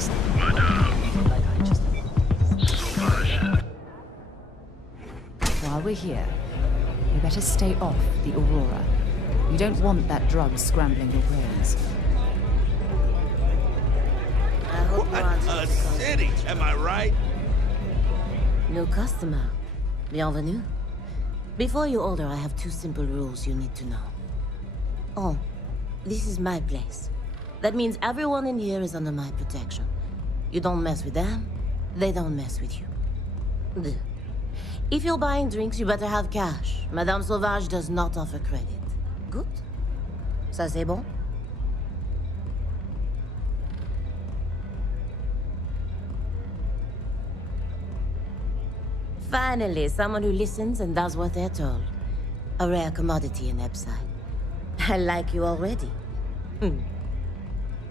honestly. Like I just... While we're here, we better stay off the Aurora. You don't want that drug scrambling your brains. I hope you answer A the call. city, am I right? New customer. Bienvenue. Before you order, I have 2 simple rules you need to know. Oh, this is my place. That means everyone in here is under my protection. You don't mess with them, they don't mess with you. Deux. If you're buying drinks, you better have cash. Madame Sauvage does not offer credit. Good? Ça c'est bon? Finally, someone who listens and does what they're told. A rare commodity in Epside. I like you already.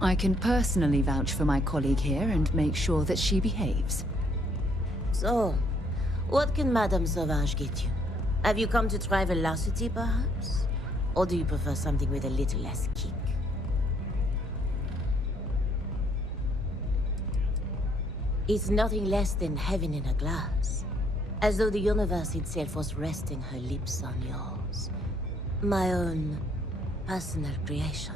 I can personally vouch for my colleague here and make sure that she behaves. So, what can Madame Sauvage get you? Have you come to try velocity, perhaps? Or do you prefer something with a little less kick? It's nothing less than heaven in a glass. As though the universe itself was resting her lips on yours. My own personal creation.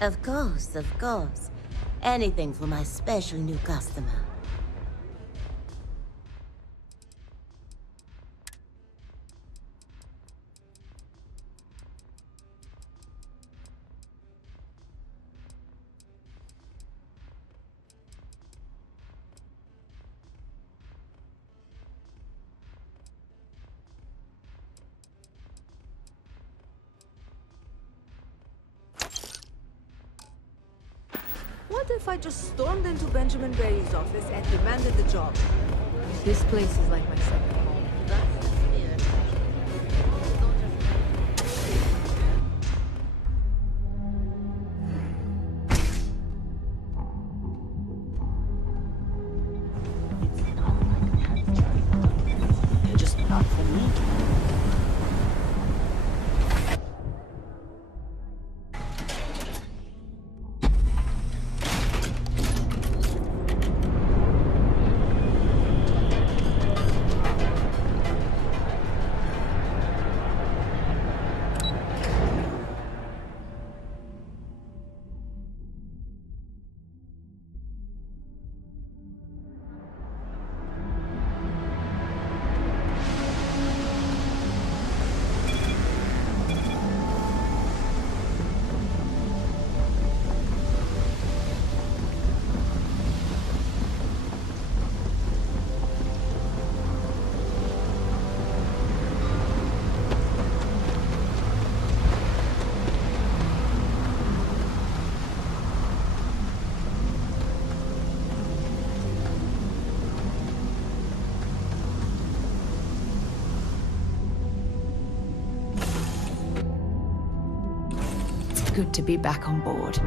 Of course, of course. Anything for my special new customer. What if I just stormed into Benjamin Berry's office and demanded the job? This place is like my second home. That's the spirit. Don't It's not like they have Charlie. They're just not for me. Good to be back on board. Is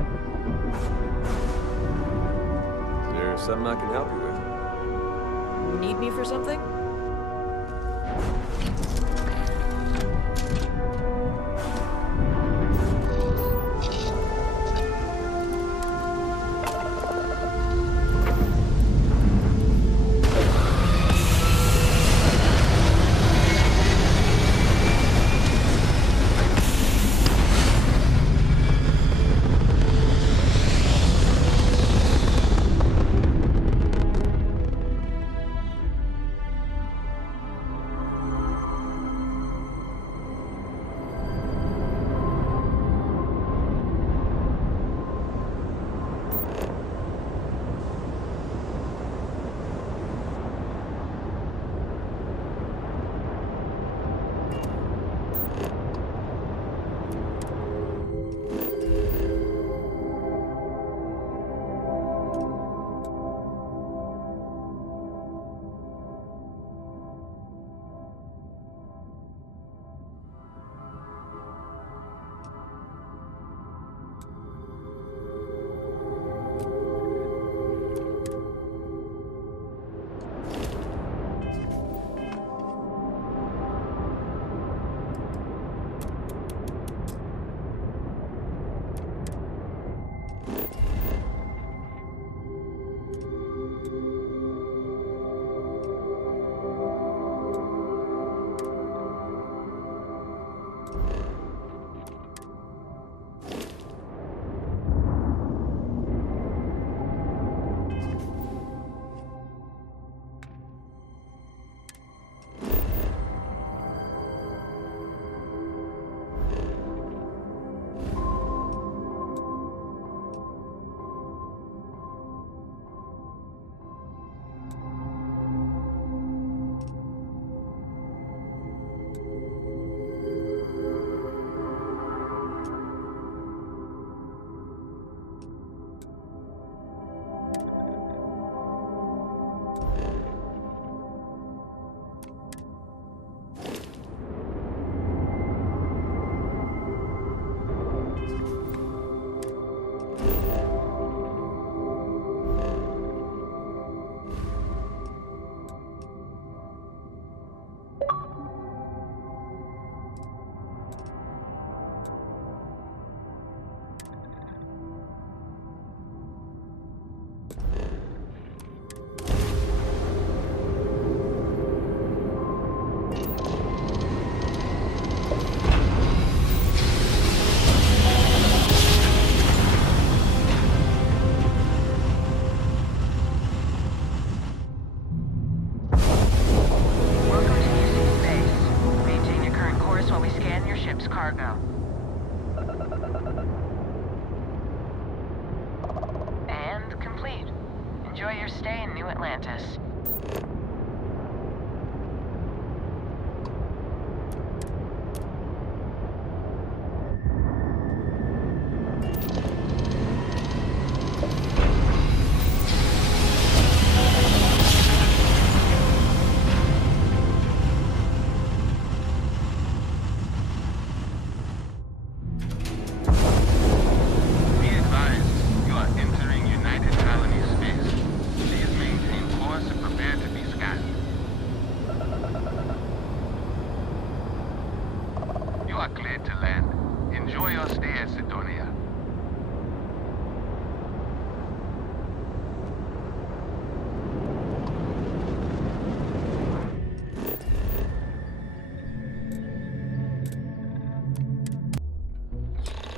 there something I can help you with? Need me for something? your stay in New Atlantis.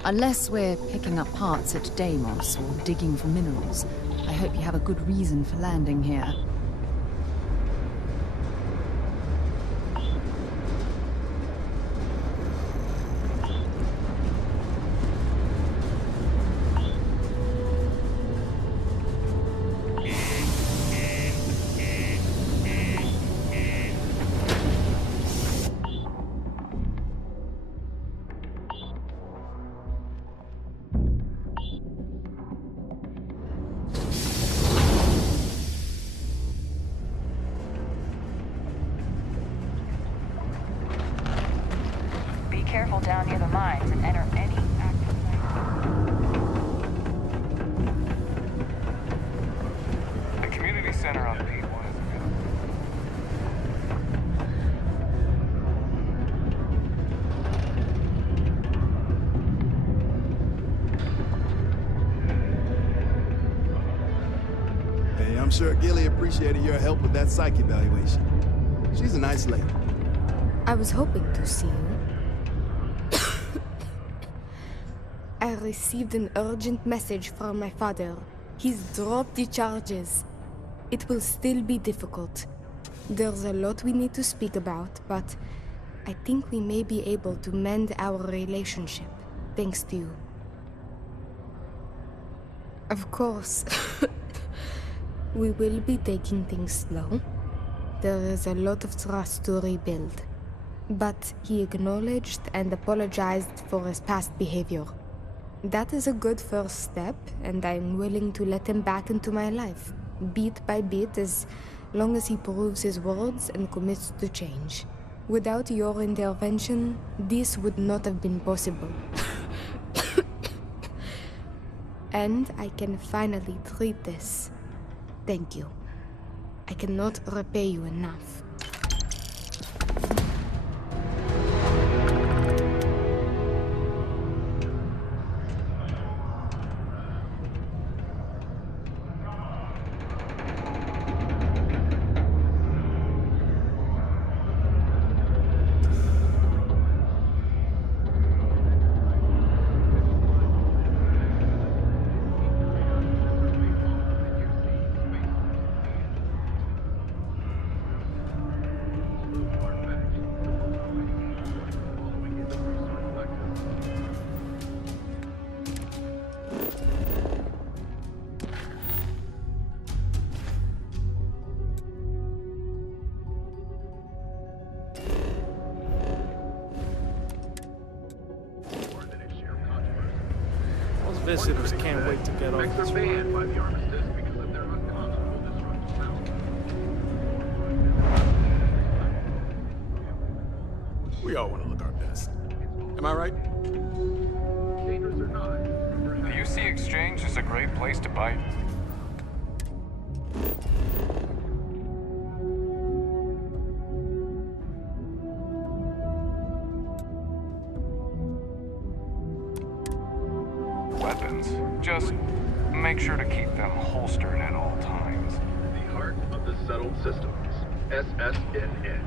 Unless we're picking up parts at Deimos or digging for minerals, I hope you have a good reason for landing here. Careful down near the mines and enter any active site. The community center on P1 is available. Hey, I'm sure Gilly appreciated your help with that psych evaluation. She's a nice lady. I was hoping to see you. I received an urgent message from my father. He's dropped the charges. It will still be difficult. There's a lot we need to speak about, but I think we may be able to mend our relationship, thanks to you. Of course, we will be taking things slow. There is a lot of trust to rebuild. But he acknowledged and apologized for his past behavior. That is a good first step, and I'm willing to let him back into my life, bit by bit, as long as he proves his words and commits to change. Without your intervention, this would not have been possible. And I can finally treat this. Thank you. I cannot repay you enough. Visitors can't wait to get off this road. By the armistice because of their unconscionable disruption. We all want to look our best. Am I right? Dangerous or not, the UC Exchange is a great place to bite. Weapons. Just make sure to keep them holstered at all times. The heart of the settled systems. SSNN.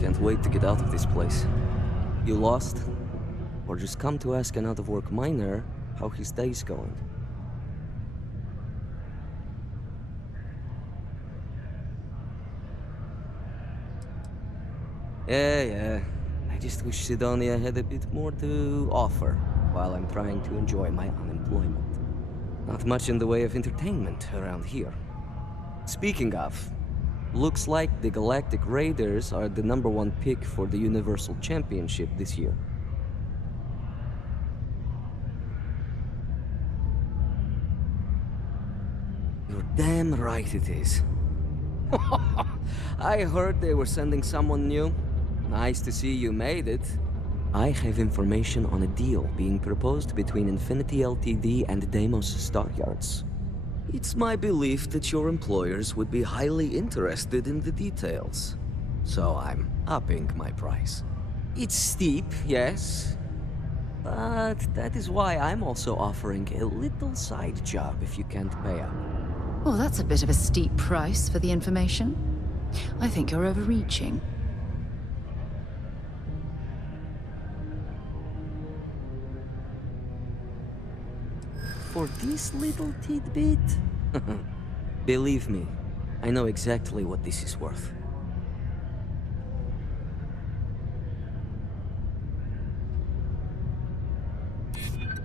Can't wait to get out of this place. You lost? or just come to ask an out-of-work miner how his day's going. Yeah. I just wish Cyndonia had a bit more to offer while I'm trying to enjoy my unemployment. Not much in the way of entertainment around here. Speaking of, looks like the Galactic Raiders are the #1 pick for the Universal Championship this year. You're damn right it is. I heard they were sending someone new. Nice to see you made it. I have information on a deal being proposed between Infinity Ltd and Deimos Stockyards. It's my belief that your employers would be highly interested in the details. So I'm upping my price. It's steep, yes. But that is why I'm also offering a little side job if you can't pay up. Well, that's a bit of a steep price for the information. I think you're overreaching. For this little tidbit? Believe me, I know exactly what this is worth.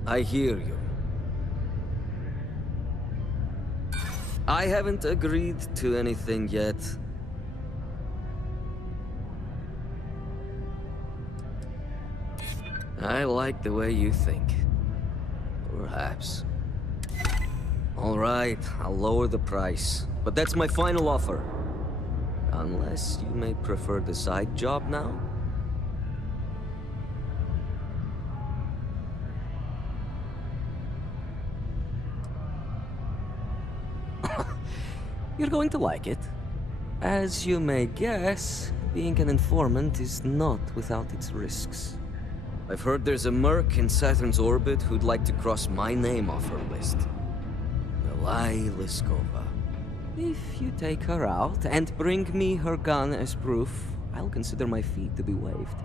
I hear you. I haven't agreed to anything yet. I like the way you think. Perhaps. All right, I'll lower the price. But that's my final offer. Unless you may prefer the side job now? You're going to like it. As you may guess, being an informant is not without its risks. I've heard there's a merc in Saturn's orbit who'd like to cross my name off her list. Nikolai Liskova. If you take her out and bring me her gun as proof, I'll consider my fee to be waived.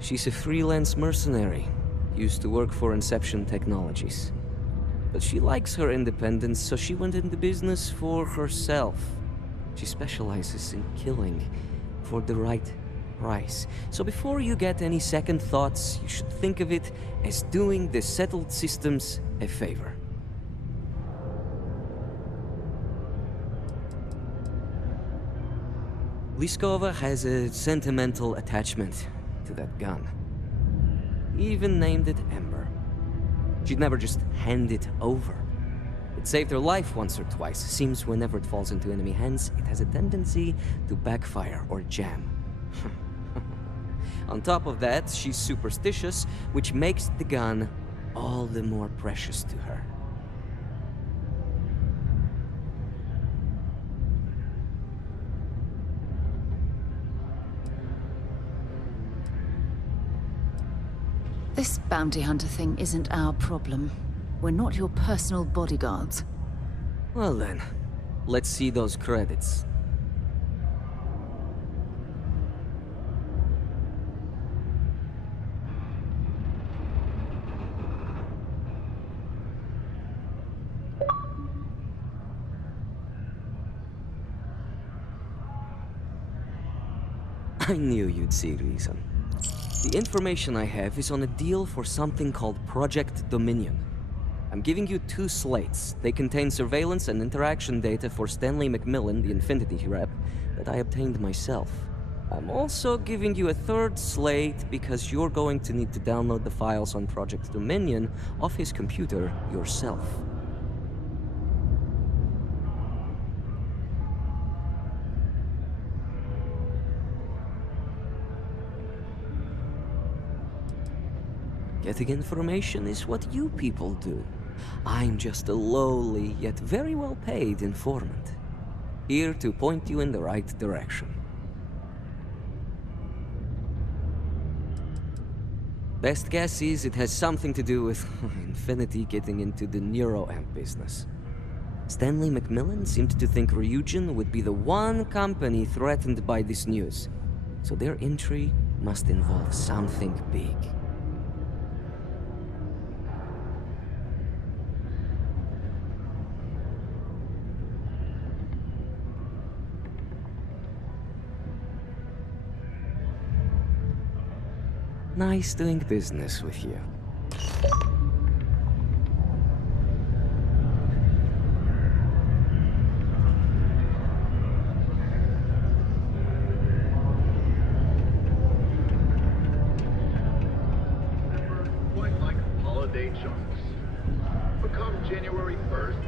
She's a freelance mercenary, used to work for Inception Technologies. But she likes her independence, so she went into business for herself. She specializes in killing for the right price. So before you get any second thoughts, you should think of it as doing the settled systems a favor. Liskova has a sentimental attachment to that gun. Even named it Ember. She'd never just hand it over. It saved her life once or twice. Seems whenever it falls into enemy hands, it has a tendency to backfire or jam. On top of that, she's superstitious, which makes the gun all the more precious to her. This bounty hunter thing isn't our problem. We're not your personal bodyguards. Well then, let's see those credits. I knew you'd see reason. The information I have is on a deal for something called Project Dominion. I'm giving you 2 slates. They contain surveillance and interaction data for Stanley McMillan, the Infinity rep, that I obtained myself. I'm also giving you a 3rd slate because you're going to need to download the files on Project Dominion off his computer yourself. Getting information is what you people do. I'm just a lowly, yet very well paid informant. Here to point you in the right direction. Best guess is it has something to do with Infinity getting into the neuroamp business. Stanley Macmillan seemed to think Ryujin would be the one company threatened by this news, so their entry must involve something big. Nice doing business with you. Quite like holiday chunks. Become January 1st.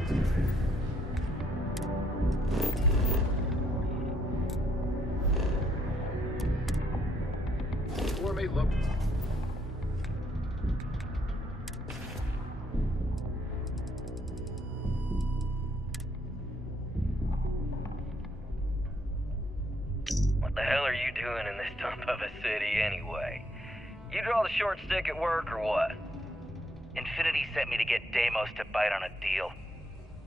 Or may look. What the hell are you doing in this dump of a city anyway? You draw the short stick at work or what? Infinity sent me to get Deimos to bite on a deal.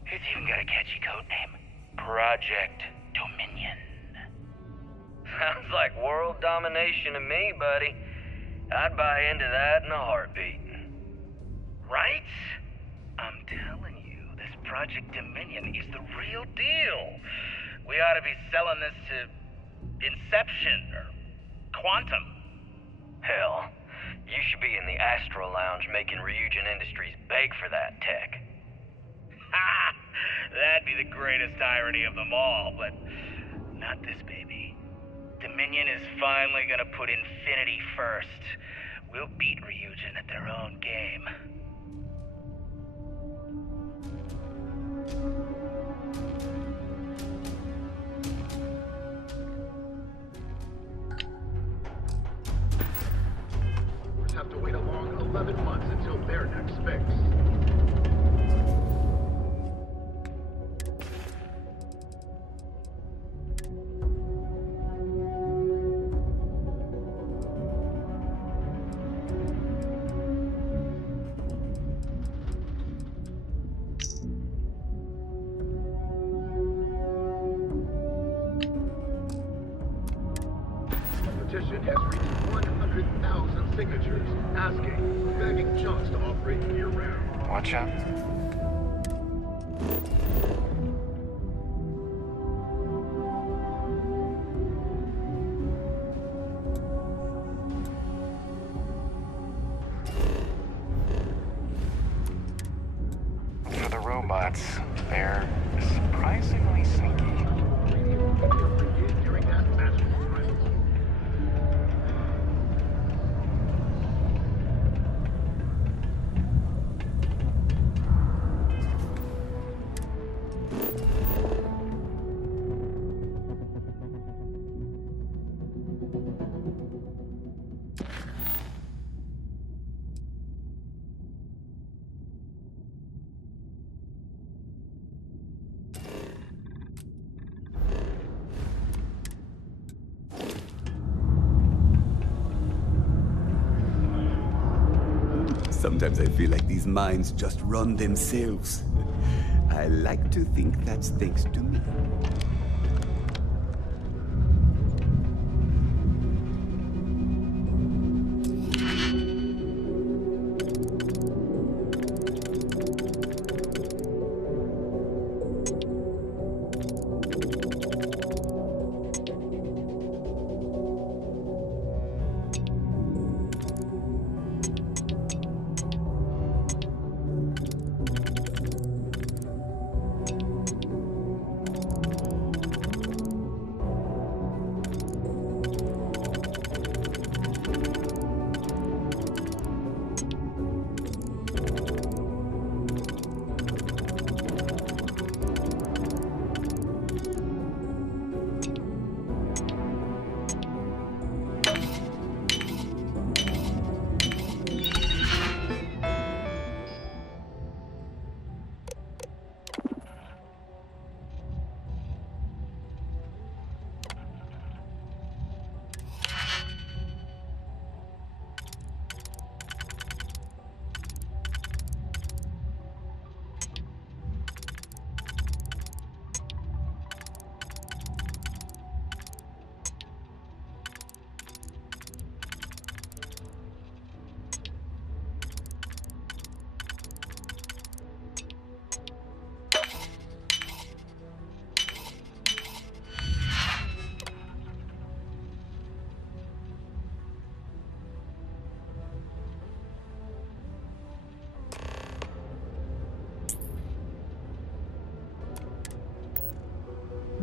It's even got a catchy code name. Project Dominion. Sounds like world domination to me, buddy. I'd buy into that in a heartbeat. Right? I'm telling you, this Project Dominion is the real deal. We ought to be selling this to Inception or Quantum. Hell, you should be in the Astro Lounge making Ryujin Industries beg for that tech. Ha! That'd be the greatest irony of them all, but not this baby. Dominion is finally gonna put Infinity first. We'll beat Ryujin at their own game. Have to wait a long 11 months until their next fix. Petition has reached 100,000 signatures, asking, begging Chunks to operate year-round. Watch out. For the robots, they're surprisingly sneaky. During that magical time. Sometimes I feel like these mines just run themselves. I like to think that's thanks to me.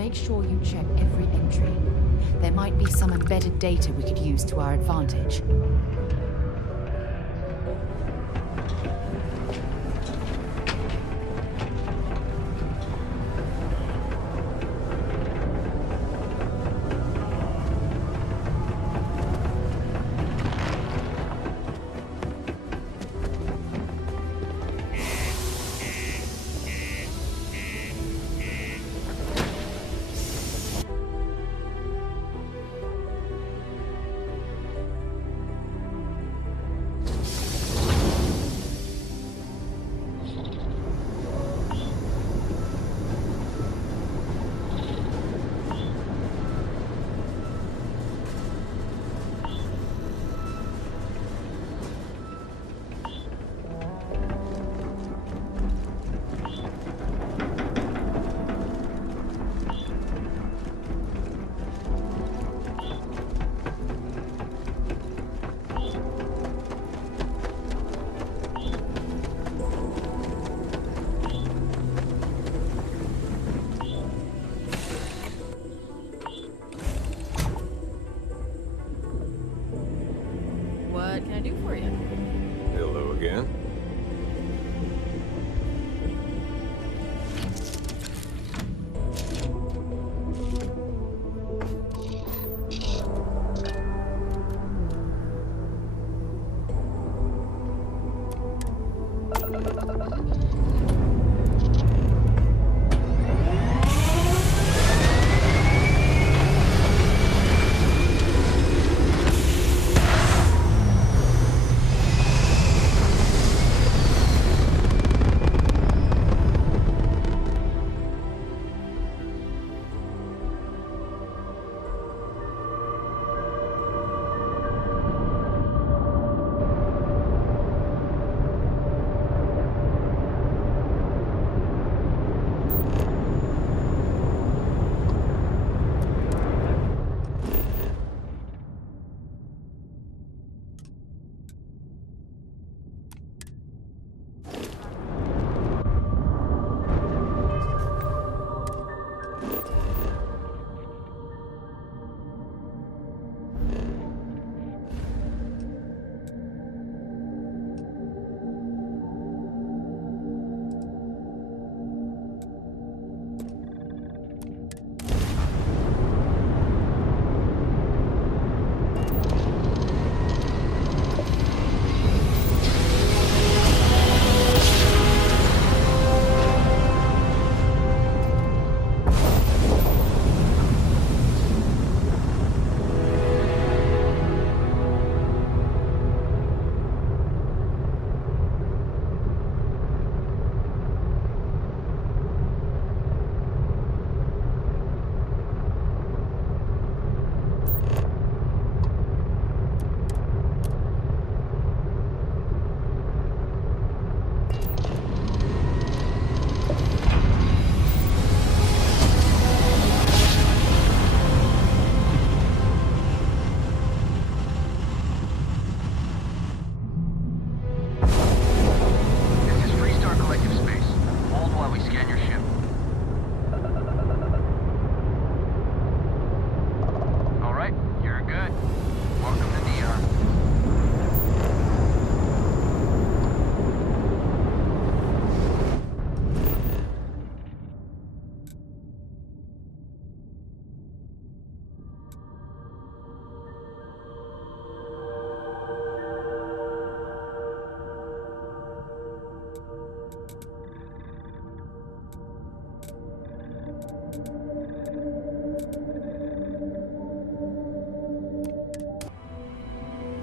make sure you check every entry. There might be some embedded data we could use to our advantage. What can I do for you? Hello again.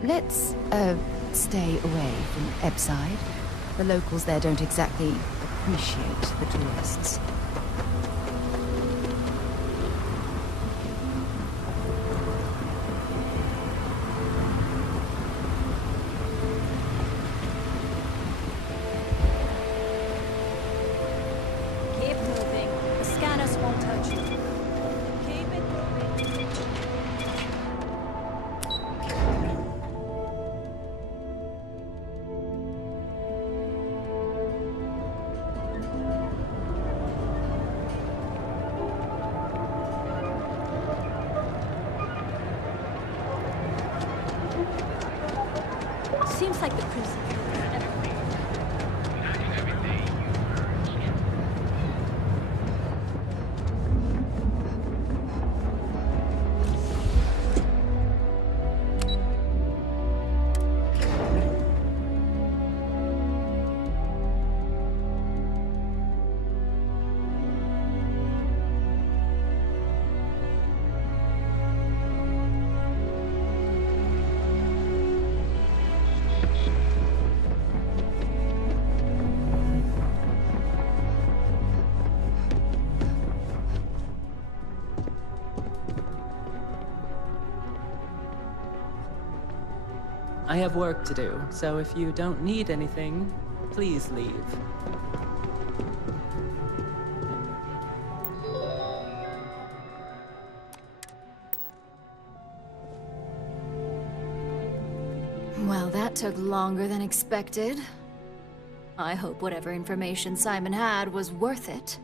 Let's, stay away from Ebside. The locals there don't exactly appreciate the tourists. Keep moving. The scanners won't touch you. Keep it moving. I have work to do, so if you don't need anything, please leave. Well, that took longer than expected. I hope whatever information Simon had was worth it.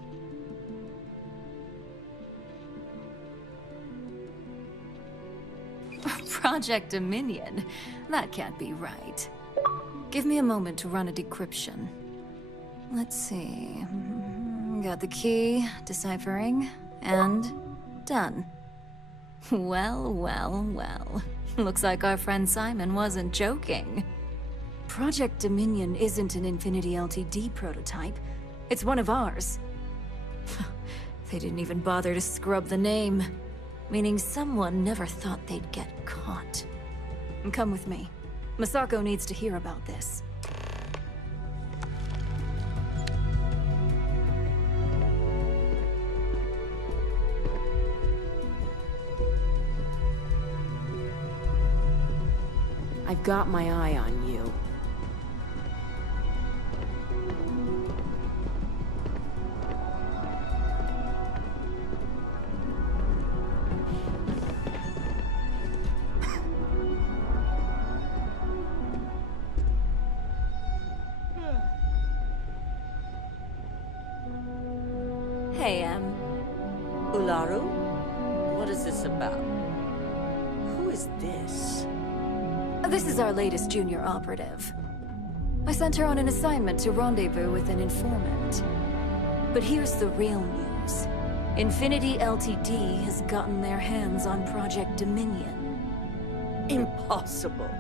Project Dominion? That can't be right. Give me a moment to run a decryption. Let's see. Got the key, deciphering, and done. Well, well, well. Looks like our friend Simon wasn't joking. Project Dominion isn't an Infinity Ltd prototype. It's one of ours. They didn't even bother to scrub the name. Meaning someone never thought they'd get caught. Come with me. Masako needs to hear about this. I've got my eye on you. Hey, Ularu? What is this about? Who is this? This is our latest junior operative. I sent her on an assignment to rendezvous with an informant. But here's the real news. Infinity Ltd has gotten their hands on Project Dominion. Impossible.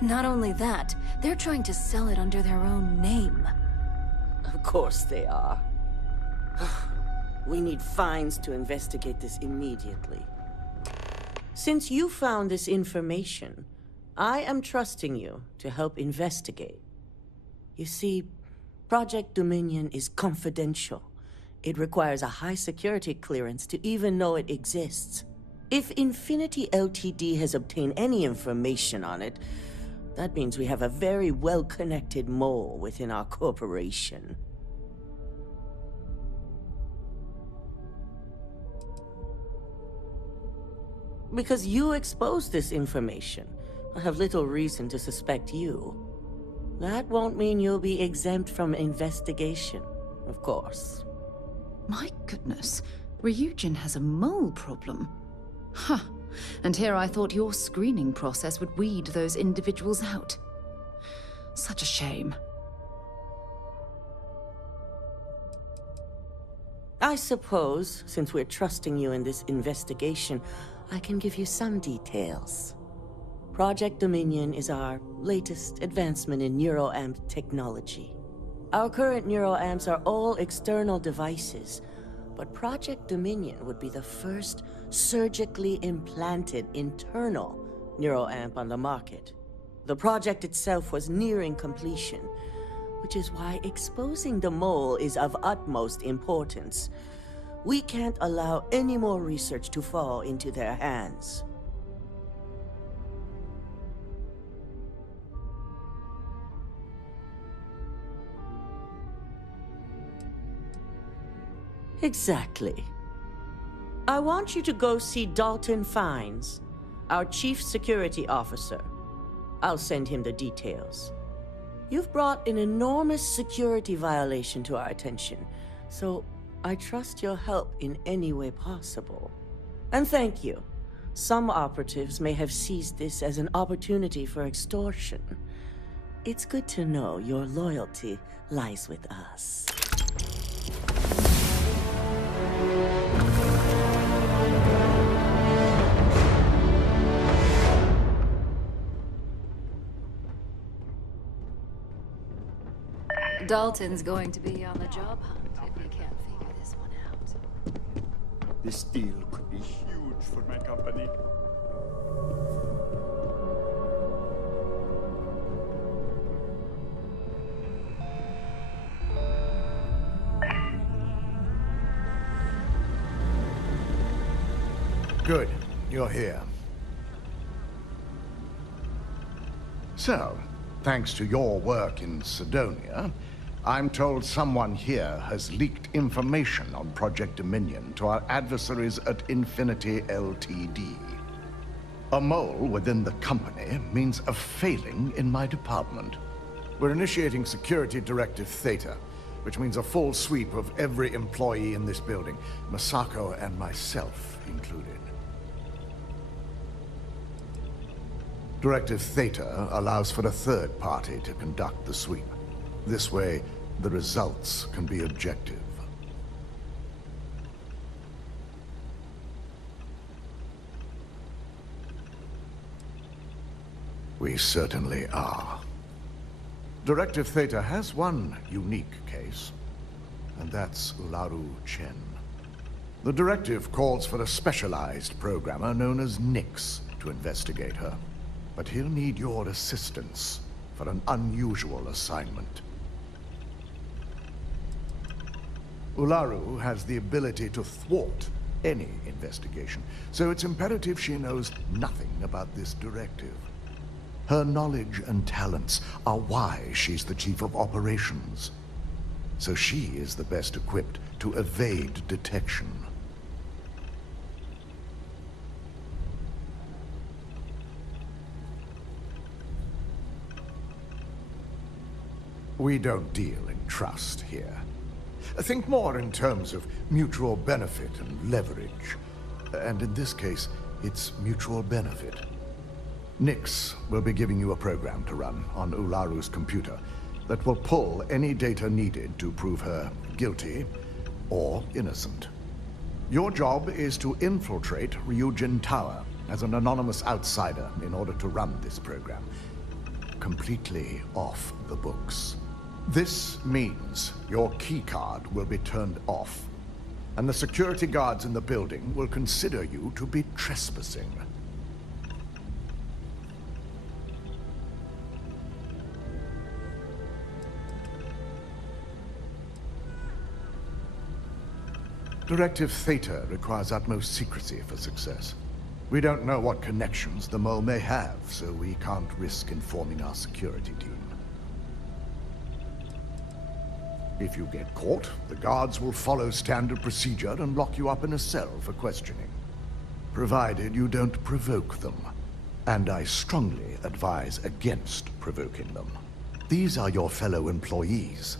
Not only that, they're trying to sell it under their own name. Of course they are. We need fines to investigate this immediately. Since you found this information, I am trusting you to help investigate. You see, Project Dominion is confidential. It requires a high security clearance to even know it exists. If Infinity Ltd has obtained any information on it, that means we have a very well-connected mole within our corporation. Because you exposed this information, I have little reason to suspect you. That won't mean you'll be exempt from investigation, of course. My goodness, Ryujin has a mole problem. Huh. And here I thought your screening process would weed those individuals out. Such a shame. I suppose, since we're trusting you in this investigation, I can give you some details. Project Dominion is our latest advancement in neuroamp technology. Our current neuroamps are all external devices, but Project Dominion would be the first surgically implanted internal neuroamp on the market. The project itself was nearing completion, which is why exposing the mole is of utmost importance. We can't allow any more research to fall into their hands. Exactly. I want you to go see Dalton Fiennes, our chief security officer. I'll send him the details. You've brought an enormous security violation to our attention, so I trust your help in any way possible. And thank you. Some operatives may have seized this as an opportunity for extortion. It's good to know your loyalty lies with us. Dalton's going to be on the job hunt if you can't figure this one out. This deal could be huge for my company. Good. You're here. So, thanks to your work in Cyndonia, I'm told someone here has leaked information on Project Dominion to our adversaries at Infinity Ltd. A mole within the company means a failing in my department. We're initiating Security Directive Theta, which means a full sweep of every employee in this building, Masako and myself included. Directive Theta allows for a third party to conduct the sweep. This way, the results can be objective. We certainly are. Directive Theta has one unique case, and that's Ularu Chen. The directive calls for a specialized programmer known as Nix to investigate her, but he'll need your assistance for an unusual assignment. Ularu has the ability to thwart any investigation, so it's imperative she knows nothing about this directive. Her knowledge and talents are why she's the chief of operations. So she is the best equipped to evade detection. We don't deal in trust here. Think more in terms of mutual benefit and leverage. And in this case, it's mutual benefit. Nix will be giving you a program to run on Ularu's computer that will pull any data needed to prove her guilty or innocent. Your job is to infiltrate Ryujin Tower as an anonymous outsider in order to run this program, completely off the books. This means your keycard will be turned off, and the security guards in the building will consider you to be trespassing. Directive Theta requires utmost secrecy for success. We don't know what connections the mole may have, so we can't risk informing our security team. If you get caught, the guards will follow standard procedure and lock you up in a cell for questioning. Provided you don't provoke them. And I strongly advise against provoking them. These are your fellow employees.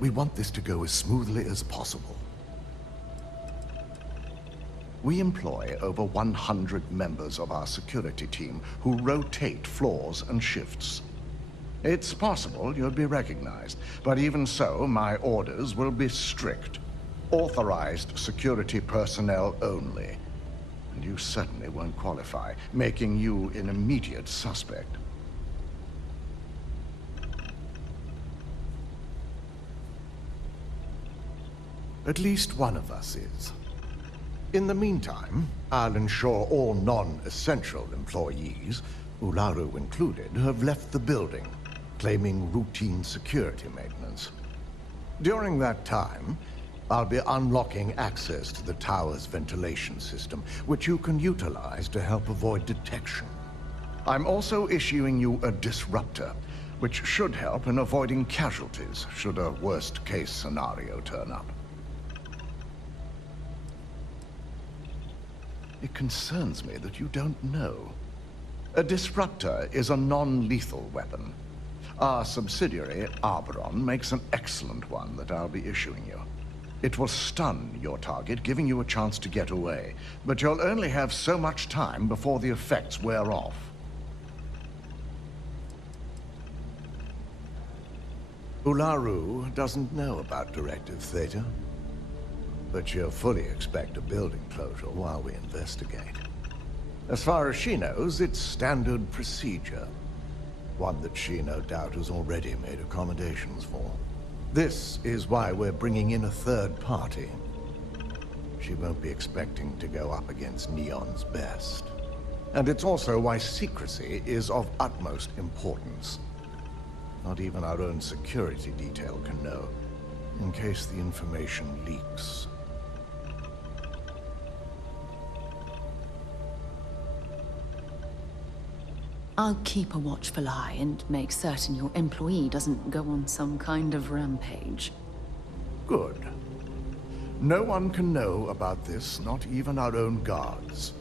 We want this to go as smoothly as possible. We employ over 100 members of our security team who rotate floors and shifts. It's possible you'll be recognized, but even so, my orders will be strict. Authorized security personnel only. And you certainly won't qualify, making you an immediate suspect. At least one of us is. In the meantime, I'll ensure all non-essential employees, Ularu included, have left the building, claiming routine security maintenance. During that time, I'll be unlocking access to the tower's ventilation system, which you can utilize to help avoid detection. I'm also issuing you a disruptor, which should help in avoiding casualties should a worst-case scenario turn up. It concerns me that you don't know. A disruptor is a non-lethal weapon. Our subsidiary, Arboron, makes an excellent one that I'll be issuing you. It will stun your target, giving you a chance to get away, but you'll only have so much time before the effects wear off. Ularu doesn't know about Directive Theta, but she'll fully expect a building closure while we investigate. As far as she knows, it's standard procedure. One that she, no doubt, has already made accommodations for. This is why we're bringing in a third party. She won't be expecting to go up against Neon's best. And it's also why secrecy is of utmost importance. Not even our own security detail can know, in case the information leaks. I'll keep a watchful eye and make certain your employee doesn't go on some kind of rampage. Good. No one can know about this, not even our own guards.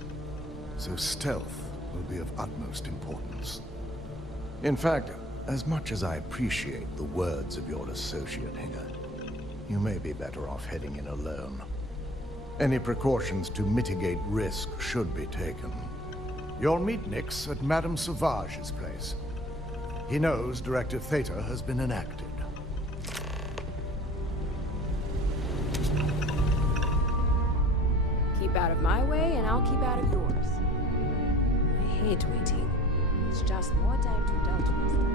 So stealth will be of utmost importance. In fact, as much as I appreciate the words of your associate here, you may be better off heading in alone. Any precautions to mitigate risk should be taken. You'll meet Nix at Madame Sauvage's place. He knows Directive Theta has been enacted. Keep out of my way, and I'll keep out of yours. I hate waiting. It's just more time to indulge myself.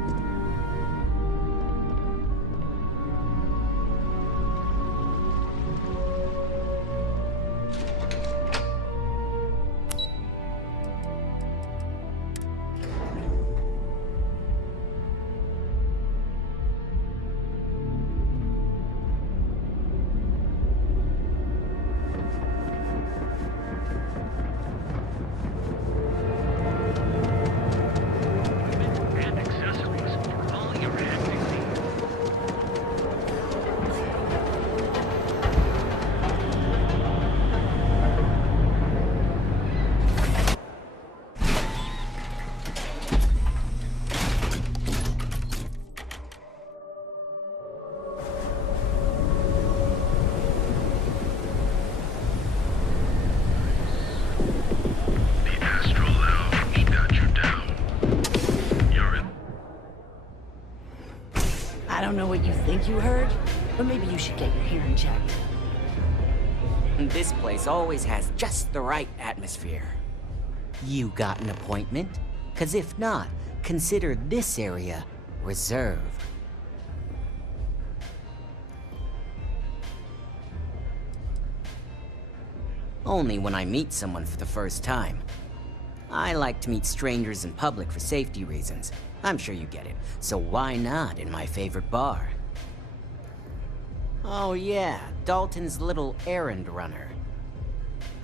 I don't know what you think you heard, but maybe you should get your hearing checked. This place always has just the right atmosphere. You got an appointment? 'Cause if not, consider this area reserved. Only when I meet someone for the first time. I like to meet strangers in public for safety reasons. I'm sure you get it, so why not in my favorite bar? Oh yeah, Dalton's little errand runner.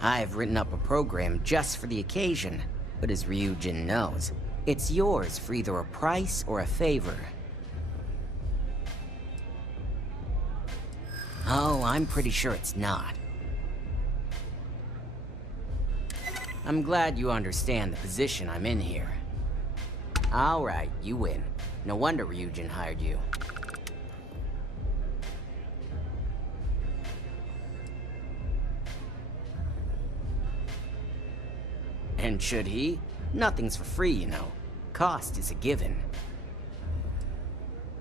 I've written up a program just for the occasion, but as Ryujin knows, it's yours for either a price or a favor. Oh, I'm pretty sure it's not. I'm glad you understand the position I'm in here. All right, you win. No wonder Ryujin hired you. And should he? Nothing's for free, you know. Cost is a given.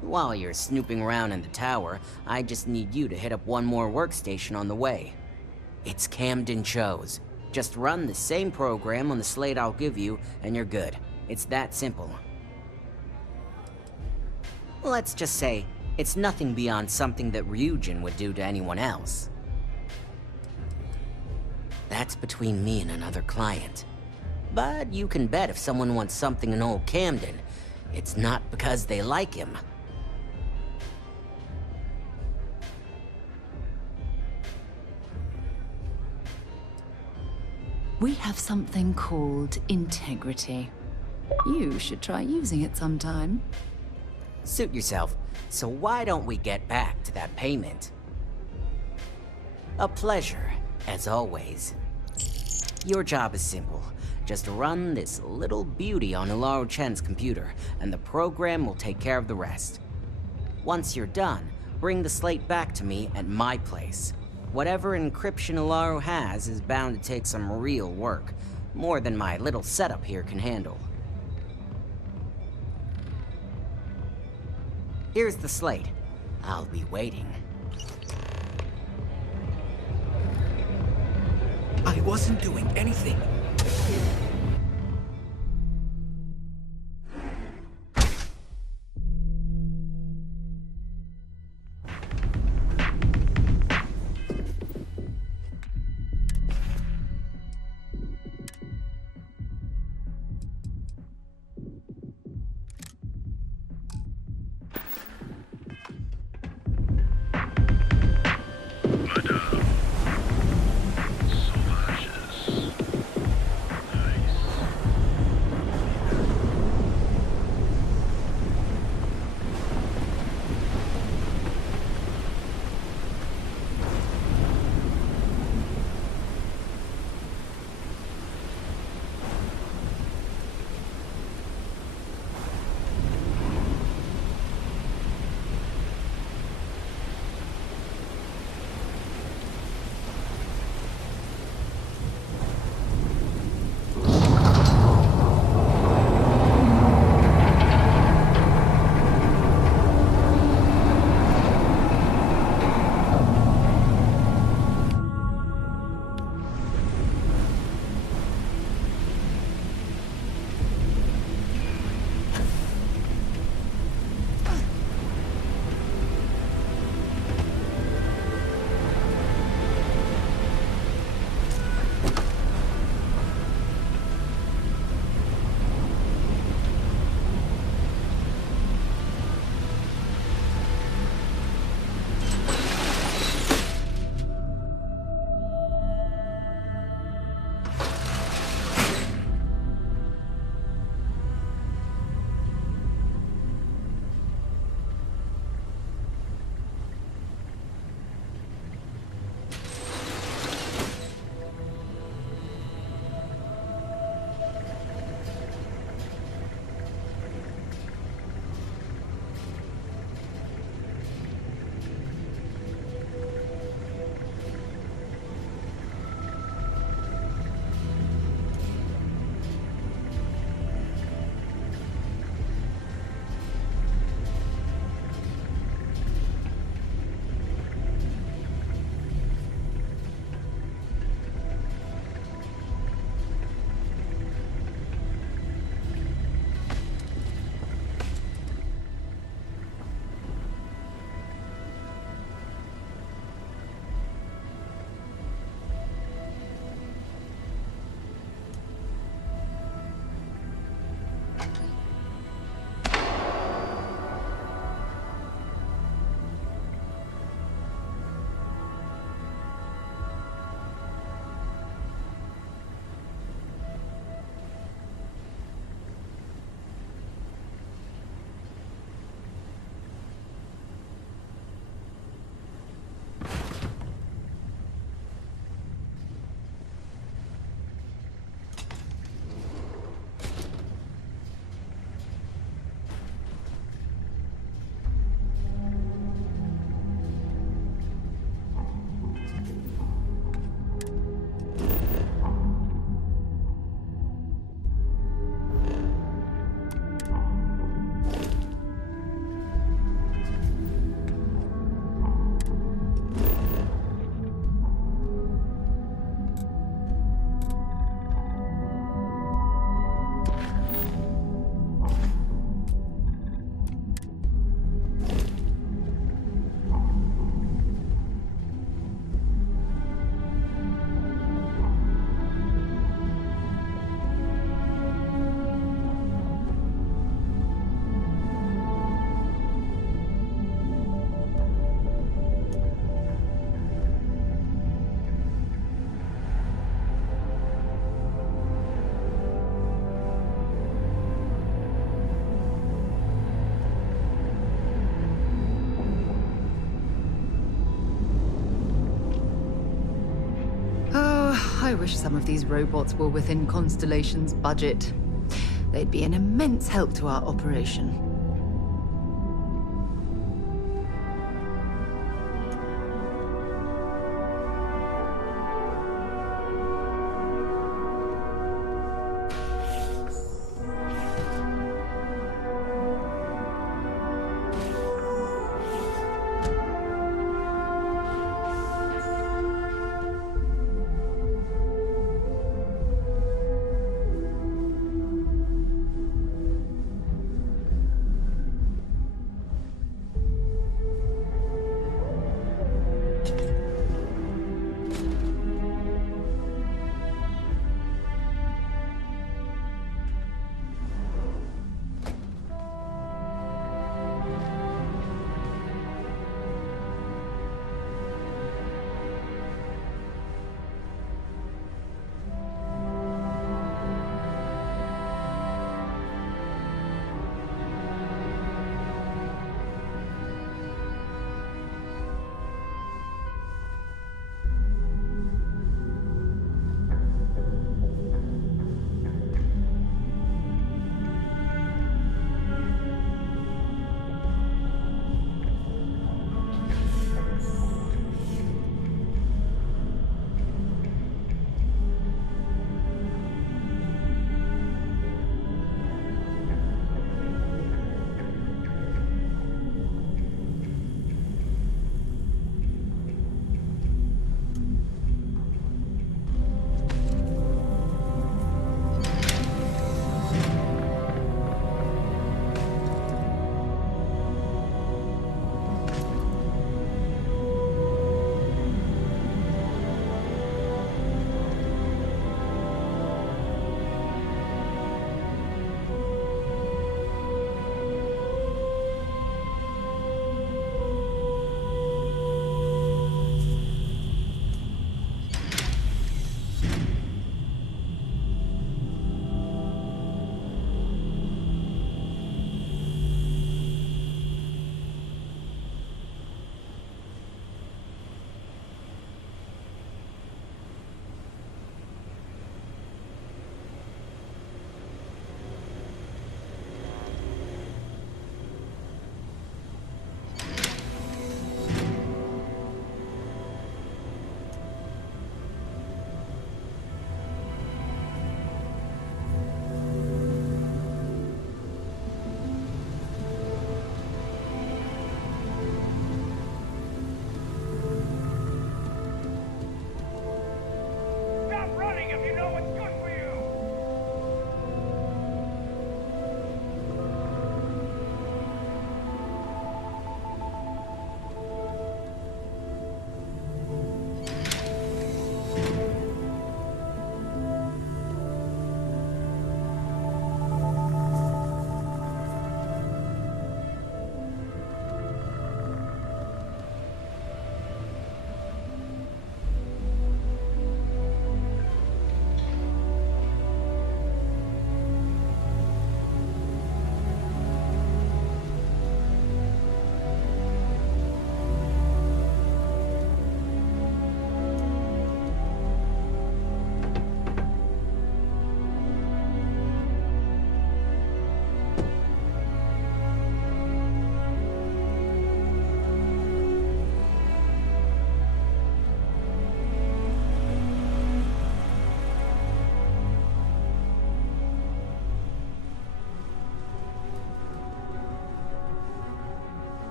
While you're snooping around in the tower, I just need you to hit up one more workstation on the way. It's Camden Cho's. Just run the same program on the slate I'll give you, and you're good. It's that simple. Let's just say, it's nothing beyond something that Ryujin would do to anyone else. That's between me and another client. But you can bet if someone wants something in old Camden, it's not because they like him. We have something called integrity. You should try using it sometime. Suit yourself. So why don't we get back to that payment? A pleasure, as always. Your job is simple. Just run this little beauty on Ilaro Chen's computer, and the program will take care of the rest. Once you're done, bring the slate back to me at my place. Whatever encryption Ilaro has is bound to take some real work, more than my little setup here can handle. Here's the slate. I'll be waiting. I wasn't doing anything. I wish some of these robots were within Constellation's budget. They'd be an immense help to our operation.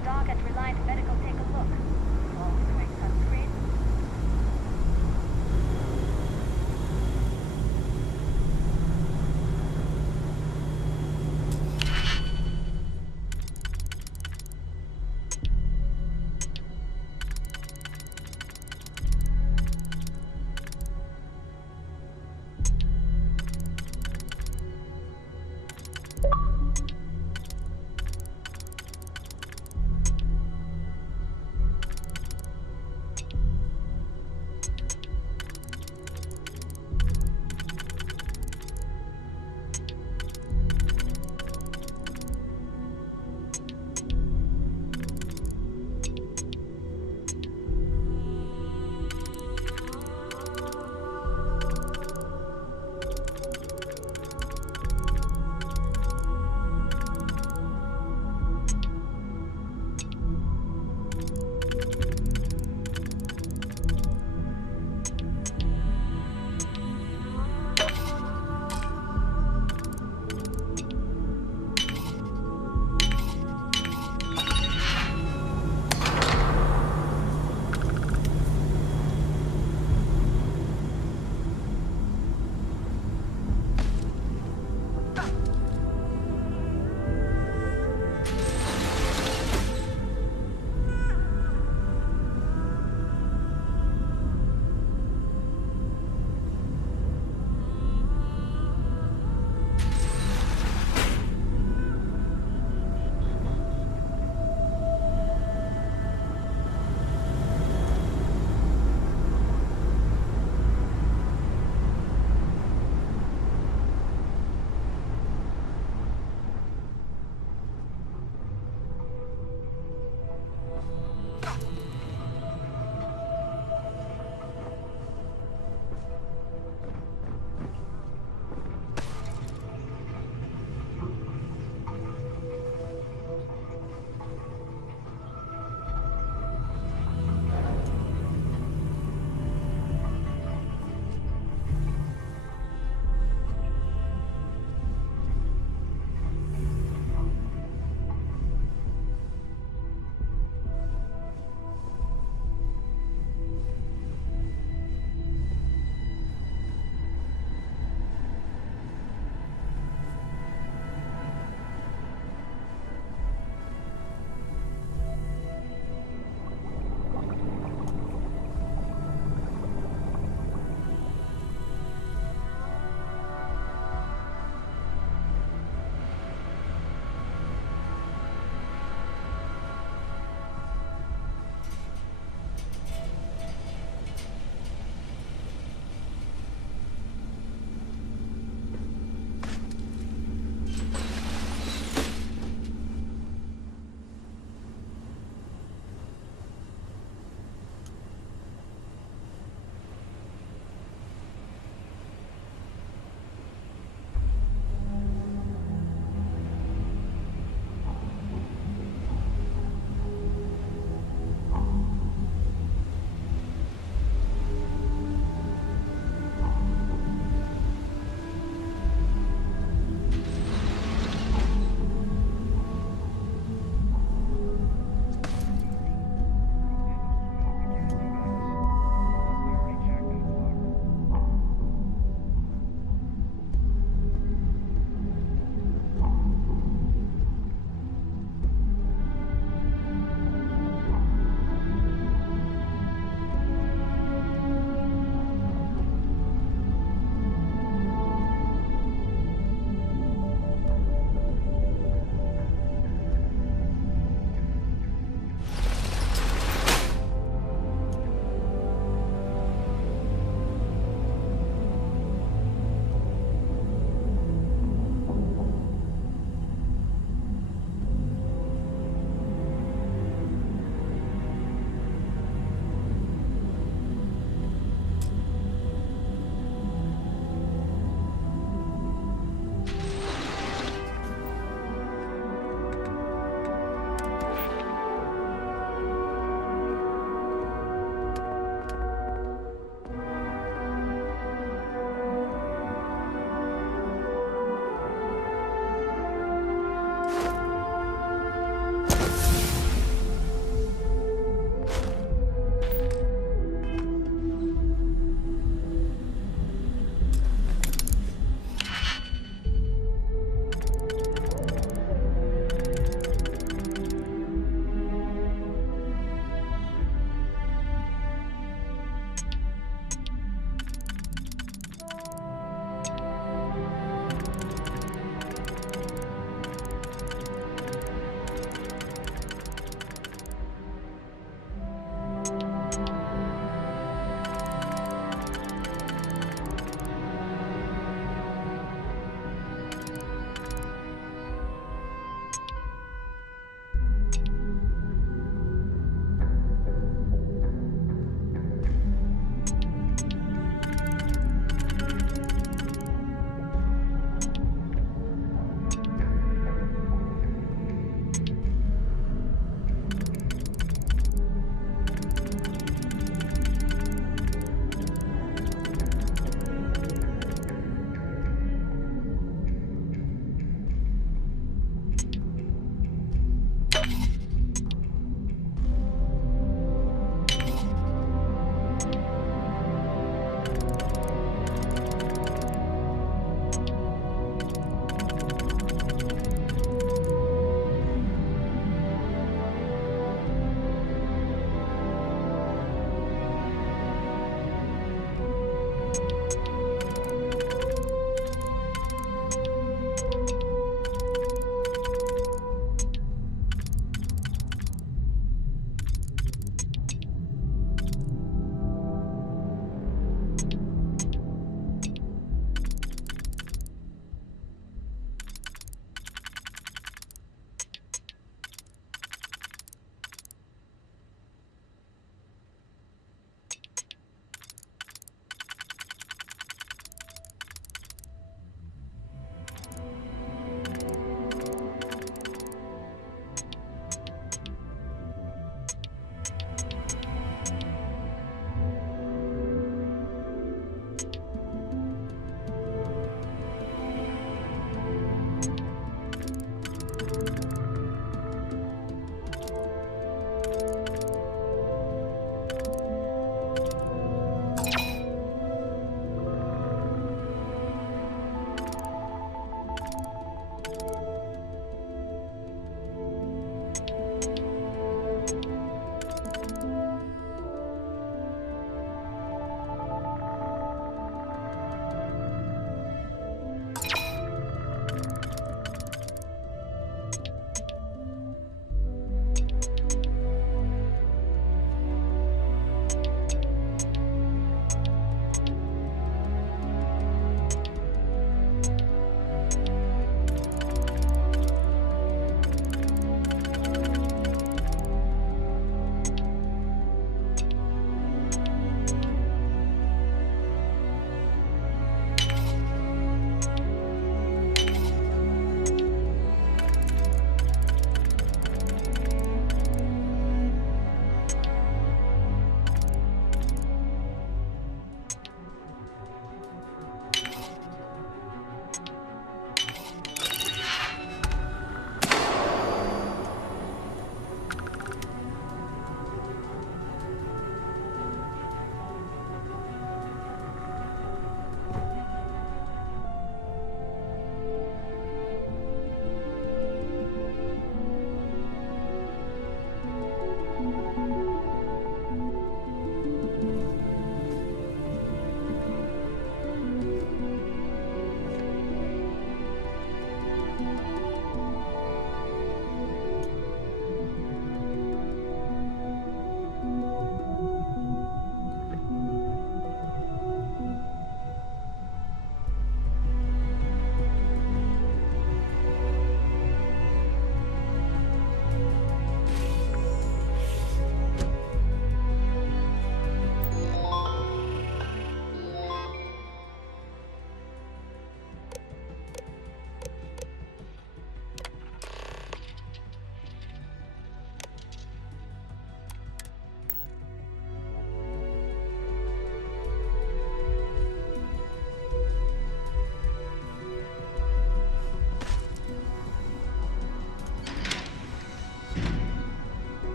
the dock at Reliant Medical take a look. Always wearing sunscreen.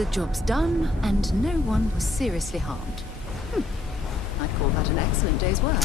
The job's done, and no one was seriously harmed. I'd call that an excellent day's work.